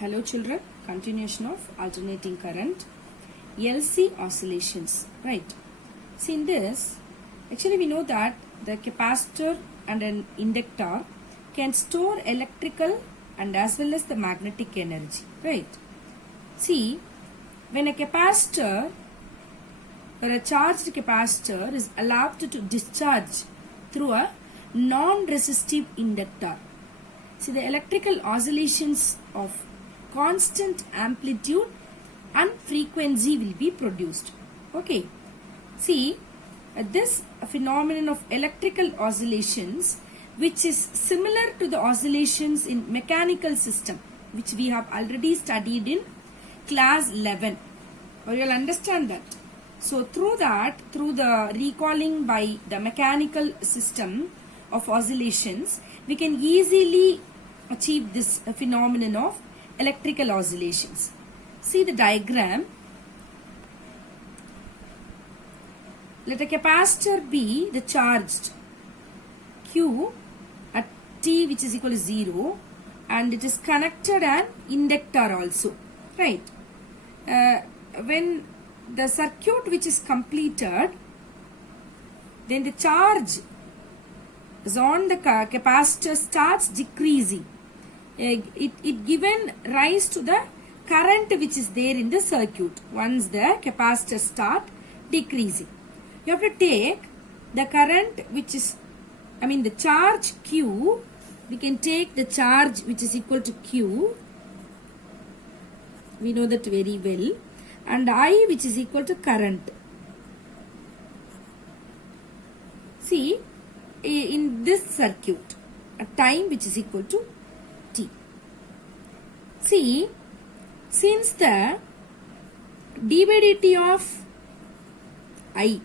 Hello children, continuation of alternating current, LC oscillations, right? See in this, actually we know that the capacitor and an inductor can store electrical and as well as the magnetic energy, right? See, when a capacitor or a charged capacitor is allowed to discharge through a non-resistive inductor, see the electrical oscillations of constant amplitude and frequency will be produced. Okay. See, this phenomenon of electrical oscillations, which is similar to the oscillations in mechanical system, which we have already studied in class 11. Or you'll understand that. So through the recalling by the mechanical system of oscillations, we can easily achieve this phenomenon of electrical oscillations. See the diagram. Let a capacitor be the charged Q at T which is equal to 0 and it is connected an inductor also, right? When the circuit which is completed, then the charge is on the capacitor starts decreasing. It given rise to the current which is there in the circuit once the capacitor start decreasing. You have to take the current which is, the charge Q, we can take the charge which is equal to Q, we know that very well, and I which is equal to current. See, in this circuit, a time which is equal to T. See, since the d by dt of I,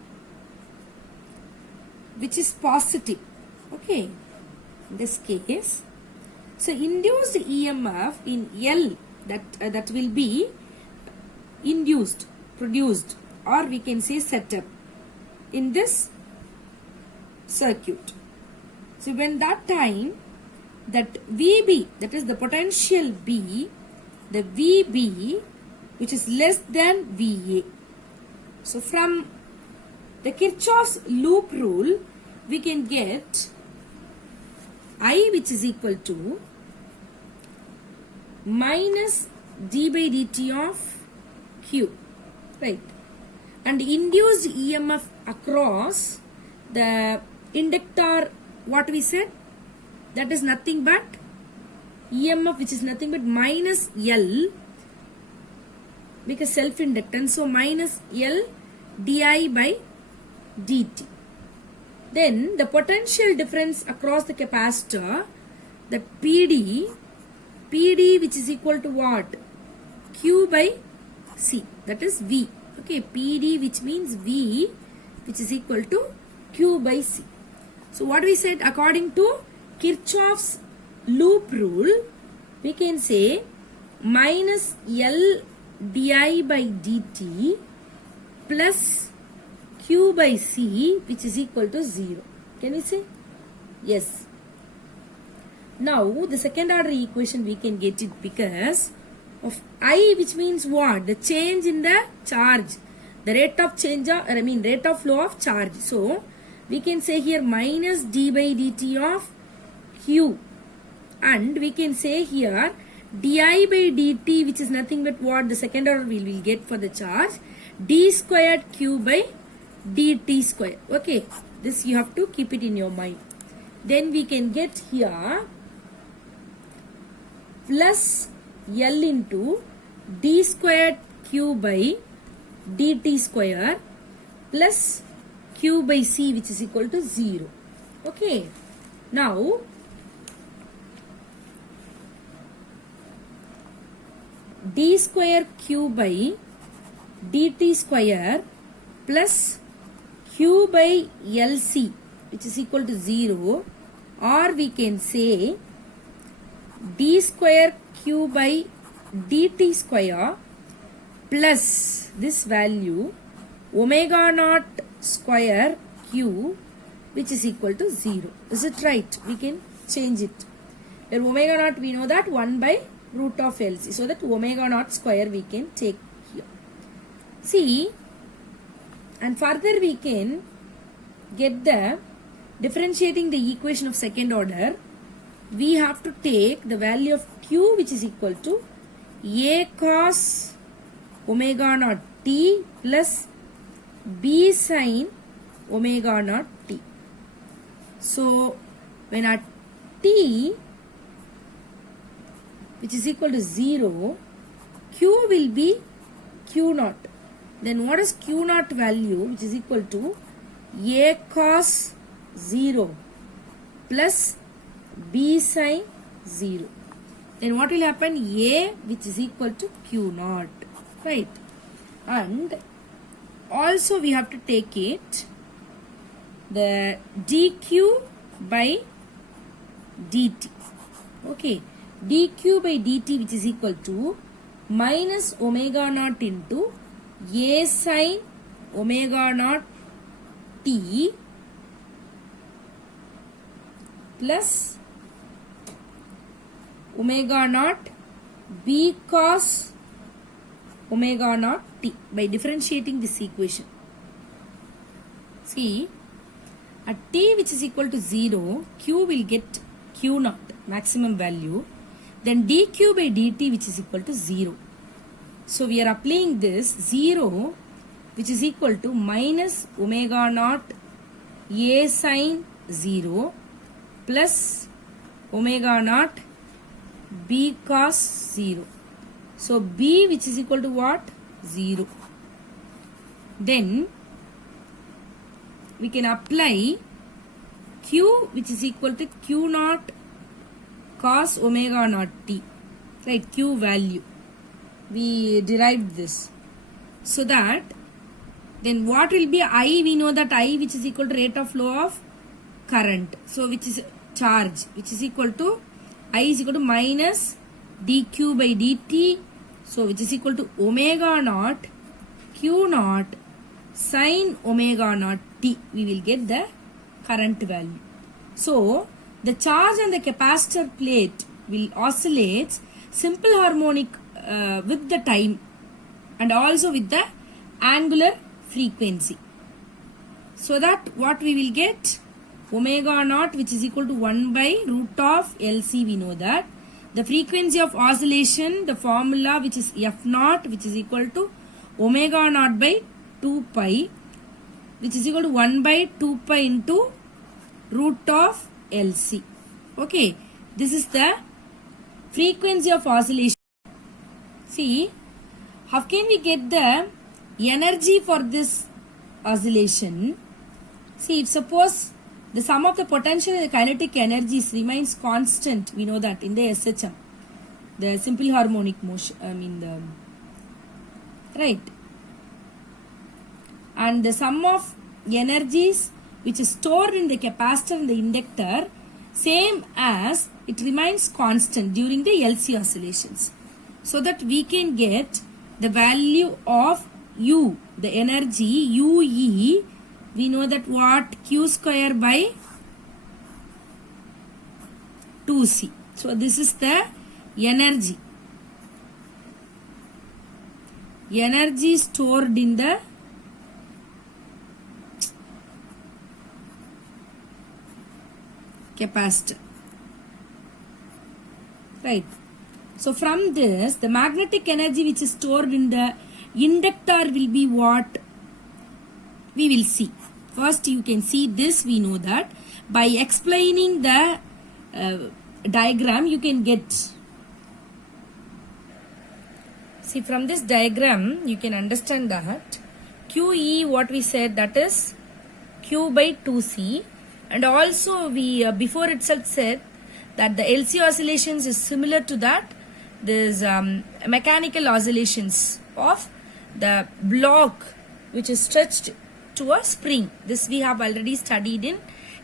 which is positive, okay, in this case, so induced EMF in L that will be induced, produced, or we can say set up in this circuit. So when that time, that VB, that is the potential B, the VB which is less than VA. So from the Kirchhoff's loop rule, we can get I which is equal to minus d by dt of Q, right? And induced EMF across the inductor, what we said, that is nothing but EMF which is nothing but minus L, because self-inductance, so minus L di by dt. Then the potential difference across the capacitor, the PD which is equal to what? Q by C, that is V. Okay, PD which means V which is equal to Q by C. So what we said, according to Kirchhoff's loop rule, we can say minus L di by dt plus Q by C which is equal to 0. Can we say? Yes. Now the second order equation we can get it because of I, which means what? The change in the charge, the rate of change of, rate of flow of charge. So we can say here minus d by dt of Q, and we can say here di by dt which is nothing but what? The second order we will get for the charge, d squared Q by dt square. Okay, this you have to keep it in your mind. Then we can get here plus L into d squared Q by dt square plus Q by C which is equal to 0. Okay, now d square Q by dt square plus Q by LC which is equal to 0, or we can say d square Q by dt square plus this value omega naught square Q which is equal to 0. Is it right? We can change it. Where omega naught we know that 1 by root of LC. So that omega naught square we can take here. See, and further we can get the differentiating the equation of second order. We have to take the value of Q which is equal to A cos omega naught T plus B sin omega naught T. So when at T which is equal to 0, Q will be Q naught. Then what is Q naught value, which is equal to A cos 0 plus B sin 0. Then what will happen? A which is equal to Q naught, right? And also we have to take it the dq by dt. Okay, dq by dt which is equal to minus omega naught into A sin omega naught T plus omega naught B cos omega naught T by differentiating this equation. See, at T which is equal to 0, Q will get Q naught maximum value, then dq by dt which is equal to 0. So we are applying this 0 which is equal to minus omega naught A sin 0 plus omega naught B cos 0. So B which is equal to what? 0. Then we can apply Q which is equal to Q naught cos omega naught T, right? Q value. We derived this. So that then what will be I? We know that I which is equal to rate of flow of current. So which is charge which is equal to I is equal to minus dq by dt. So which is equal to omega naught Q naught sin omega naught T. We will get the current value. So the charge on the capacitor plate will oscillate simple harmonic with the time and also with the angular frequency. So that what we will get? Omega naught which is equal to 1 by root of LC. We know that. The frequency of oscillation, the formula which is F naught which is equal to omega naught by 2 pi which is equal to 1 by 2 pi into root of LC. Okay, this is the frequency of oscillation. See, how can we get the energy for this oscillation? See, if suppose the sum of the potential and the kinetic energies remains constant, we know that in the SHM, the simple harmonic motion, right? And the sum of energies which is stored in the capacitor and the inductor, same as it remains constant during the LC oscillations. So that we can get the value of U, the energy UE, we know that what? Q square by 2C. So this is the energy. Energy stored in the capacitor. Right. So from this, the magnetic energy which is stored in the inductor will be what? We will see. First you can see this, we know that. By explaining the diagram you can get. See, from this diagram you can understand that QE what we said, that is Q by 2C, and also we before itself said that the LC oscillations is similar to that this mechanical oscillations of the block which is stretched to a spring. This we have already studied in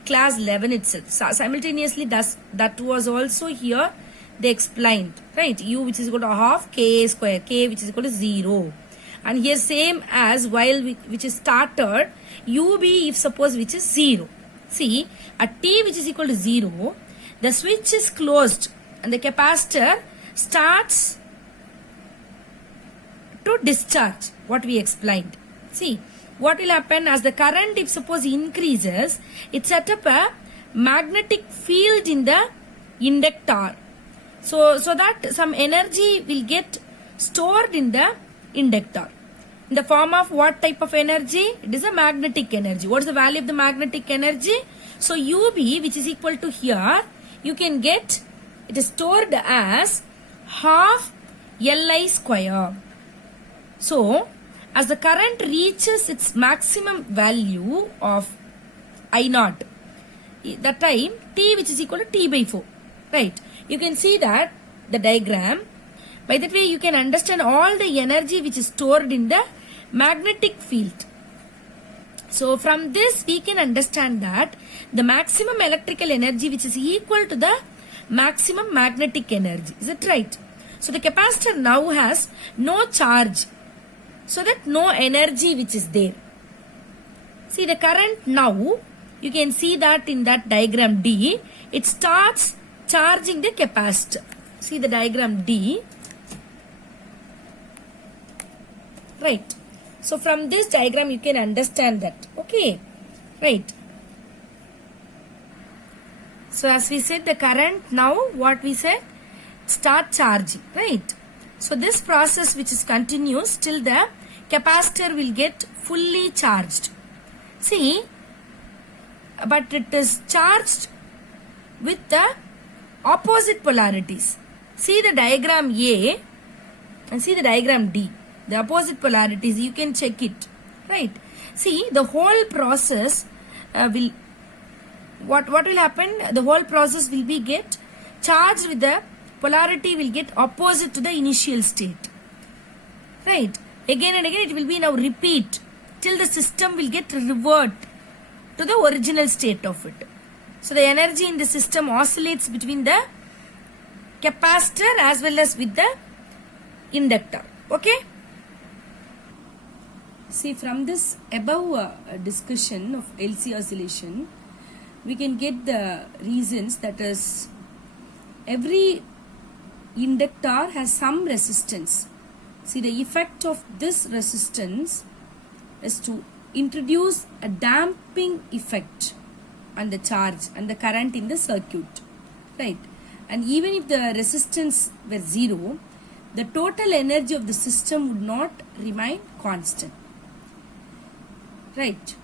class 11 itself. So simultaneously that was also here they explained, right? U which is equal to half K square, K which is equal to 0. And here same as while which is started, UB if suppose which is 0. See, at T which is equal to 0, the switch is closed and the capacitor, starts to discharge, what we explained. See, what will happen as the current, if suppose increases, it set up a magnetic field in the inductor. So that some energy will get stored in the inductor. In the form of what type of energy? It is a magnetic energy. What is the value of the magnetic energy? So UB, which is equal to here, you can get, it is stored as half Li square. So, as the current reaches its maximum value of I naught, that time T, which is equal to T by 4. Right? You can see that the diagram. By that way, you can understand all the energy which is stored in the magnetic field. So, from this, we can understand that the maximum electrical energy which is equal to the maximum magnetic energy. Is it right? So, the capacitor now has no charge. So, that no energy which is there. See, the current now, you can see that in that diagram D, it starts charging the capacitor. See the diagram D. Right. So from this diagram you can understand that. Okay. Right. So as we said, the current now, what we said, start charging. Right. So this process which is continuous till the capacitor will get fully charged. See, but it is charged with the opposite polarities. See the diagram A and see the diagram D. The opposite polarities, you can check it. Right. See, the whole process will, what will happen? The whole process will be get charged with the polarity will get opposite to the initial state. Right. Again and again it will be now repeat till the system will get revert to the original state of it. So the energy in the system oscillates between the capacitor as well as with the inductor. Okay. See, from this above discussion of LC oscillation, we can get the reasons, that is, every inductor has some resistance. See, the effect of this resistance is to introduce a damping effect on the charge and the current in the circuit. Right. And even if the resistance were zero, the total energy of the system would not remain constant. Right.